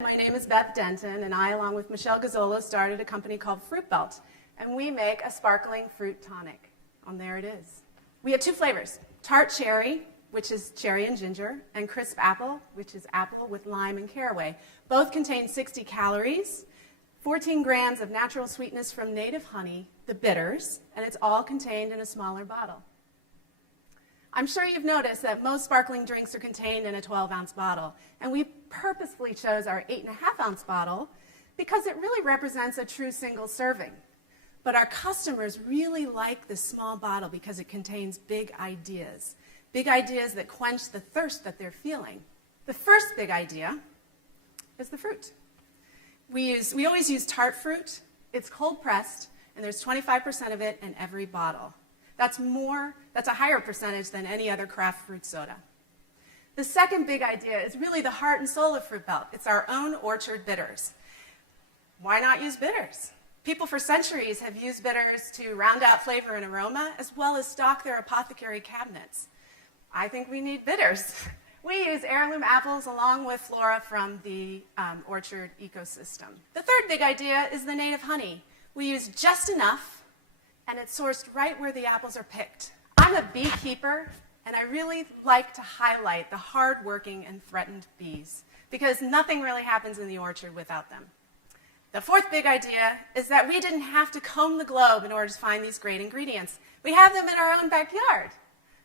My name is Beth Denton, and I, along with Michelle Gazzolo, started a company called Fruit Belt, and we make a sparkling fruit tonic. And there it is. We have two flavors, tart cherry, which is cherry and ginger, and crisp apple, which is apple with lime and caraway. Both contain 60 calories, 14 grams of natural sweetness from native honey, the bitters, and it's all contained in a smaller bottle. I'm sure you've noticed that most sparkling drinks are contained in a 12-ounce bottle, and we purposefully chose our 8.5-ounce bottle because it really represents a true single serving. But our customers really like this small bottle because it contains big ideas that quench the thirst that they're feeling. The first big idea is the fruit. We always use tart fruit. It's cold pressed, and there's 25% of it in every bottle. That's a higher percentage than any other craft fruit soda. The second big idea is really the heart and soul of Fruit Belt. It's our own orchard bitters. Why not use bitters? People for centuries have used bitters to round out flavor and aroma, as well as stock their apothecary cabinets. I think we need bitters. We use heirloom apples along with flora from the orchard ecosystem. The third big idea is the native honey. We use just enough, and it's sourced right where the apples are picked. I'm a beekeeper, and I really like to highlight the hardworking and threatened bees, because nothing really happens in the orchard without them. The fourth big idea is that we didn't have to comb the globe in order to find these great ingredients. We have them in our own backyard.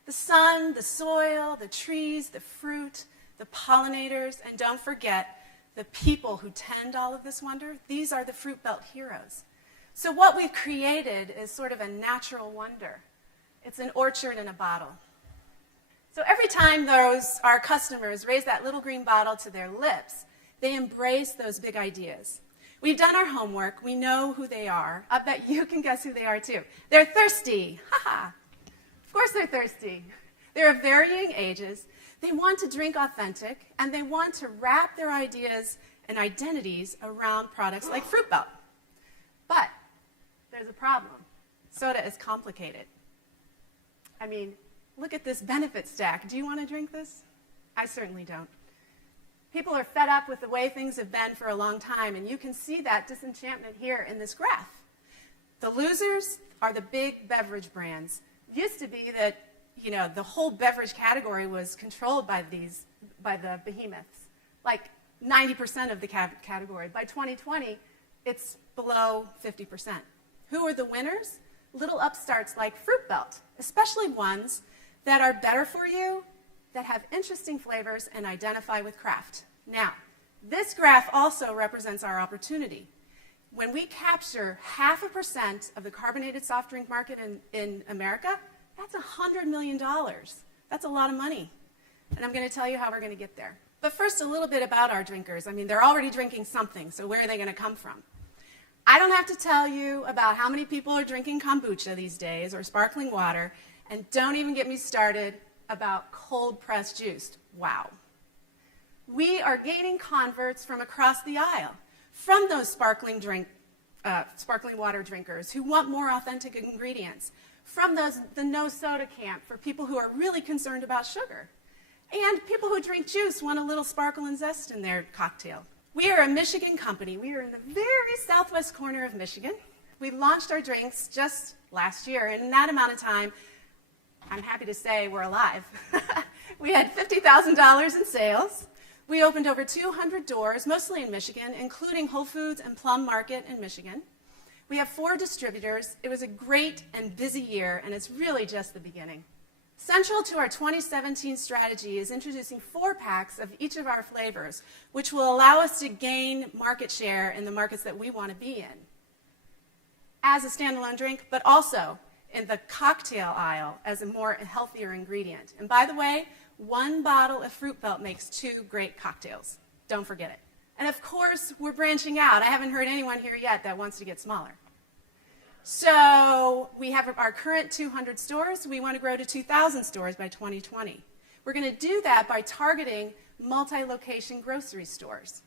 The sun, the soil, the trees, the fruit, the pollinators, and don't forget the people who tend all of this wonder. These are the Fruit Belt heroes. So what we've created is sort of a natural wonder. It's an orchard in a bottle. So every time our customers raise that little green bottle to their lips, they embrace those big ideas. We've done our homework. We know who they are. I bet you can guess who they are too. They're thirsty. Ha-ha. Of course they're thirsty. They're of varying ages. They want to drink authentic, and they want to wrap their ideas and identities around products like Fruit Belt. But there's a problem. Soda is complicated. I mean, look at this benefit stack. Do you want to drink this? I certainly don't. People are fed up with the way things have been for a long time, and you can see that disenchantment here in this graph. The losers are the big beverage brands. It used to be that, the whole beverage category was controlled by the behemoths, like 90% of the category. By 2020, it's below 50%. Who are the winners? Little upstarts like Fruit Belt, especially ones that are better for you, that have interesting flavors, and identify with craft. Now, this graph also represents our opportunity. When we capture 0.5% of the carbonated soft drink market in America, that's $100 million. That's a lot of money. And I'm going to tell you how we're going to get there. But first, a little bit about our drinkers. I mean, they're already drinking something, so where are they going to come from? I don't have to tell you about how many people are drinking kombucha these days or sparkling water, and don't even get me started about cold-pressed juice. Wow. We are gaining converts from across the aisle, from those sparkling water drinkers who want more authentic ingredients, from the no soda camp for people who are really concerned about sugar, and people who drink juice want a little sparkle and zest in their cocktail. We are a Michigan company. We are in the very southwest corner of Michigan. We launched our drinks just last year, and in that amount of time, I'm happy to say we're alive. We had $50,000 in sales. We opened over 200 doors, mostly in Michigan, including Whole Foods and Plum Market in Michigan. We have 4 distributors. It was a great and busy year, and it's really just the beginning. Central to our 2017 strategy is introducing 4-packs of each of our flavors, which will allow us to gain market share in the markets that we want to be in as a standalone drink, but also in the cocktail aisle as a more healthier ingredient. And by the way, 1 bottle of Fruit Belt makes 2 great cocktails. Don't forget it. And of course, we're branching out. I haven't heard anyone here yet that wants to get smaller. So we have our current 200 stores. We want to grow to 2,000 stores by 2020. We're going to do that by targeting multi-location grocery stores.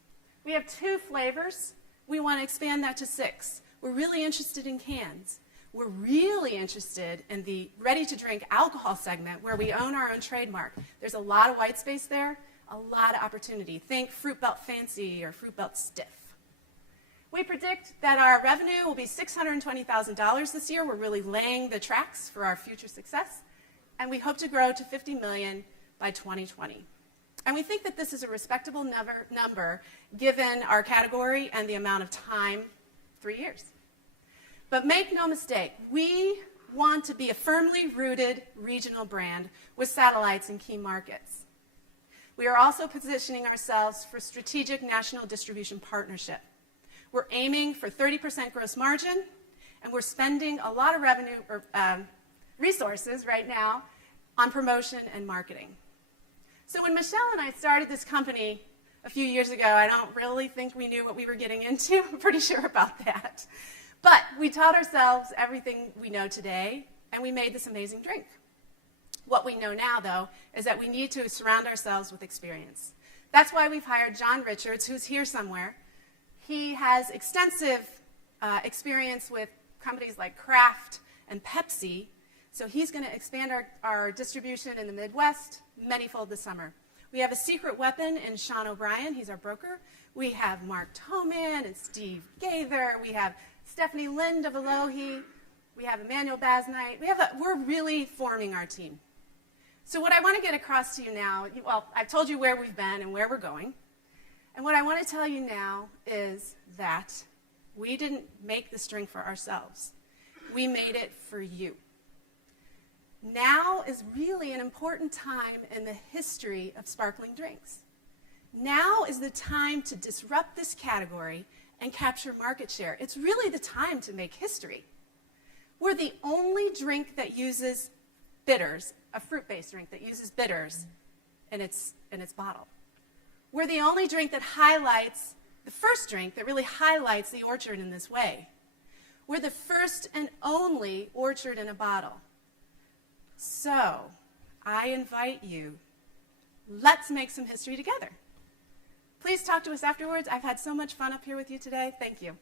We have 2 flavors. We want to expand that to 6. We're really interested in cans. We're really interested in the ready-to-drink alcohol segment where we own our own trademark. There's a lot of white space there. a lot of opportunity. Think Fruit Belt Fancy or Fruit Belt Stiff. We predict that our revenue will be $620,000 this year. We're really laying the tracks for our future success. And we hope to grow to $50 million by 2020. And we think that this is a respectable number given our category and the amount of time, 3 years. But make no mistake, we want to be a firmly rooted regional brand with satellites in key markets. We are also positioning ourselves for strategic national distribution partnership. We're aiming for 30% gross margin, and we're spending a lot of revenue or resources right now on promotion and marketing. So when Michelle and I started this company a few years ago, I don't really think we knew what we were getting into. I'm pretty sure about that. But we taught ourselves everything we know today, and we made this amazing drink. What we know now, though, is that we need to surround ourselves with experience. That's why we've hired John Richards, who's here somewhere. He has extensive experience with companies like Kraft and Pepsi, so he's going to expand our distribution in the Midwest manyfold this summer. We have a secret weapon in Sean O'Brien. He's our broker. We have Mark Toman and Steve Gaither. We have Stephanie Lind of Alohi. We have Emmanuel Basnight. We're really forming our team. So what I want to get across to you now, well, I've told you where we've been and where we're going. And what I want to tell you now is that we didn't make this drink for ourselves. We made it for you. Now is really an important time in the history of sparkling drinks. Now is the time to disrupt this category and capture market share. It's really the time to make history. We're the only drink that uses bitters, a fruit-based drink that uses bitters in its bottle. We're the only drink that highlights, the first drink that really highlights the orchard in this way. We're the first and only orchard in a bottle. So, I invite you, let's make some history together. Please talk to us afterwards. I've had so much fun up here with you today. Thank you.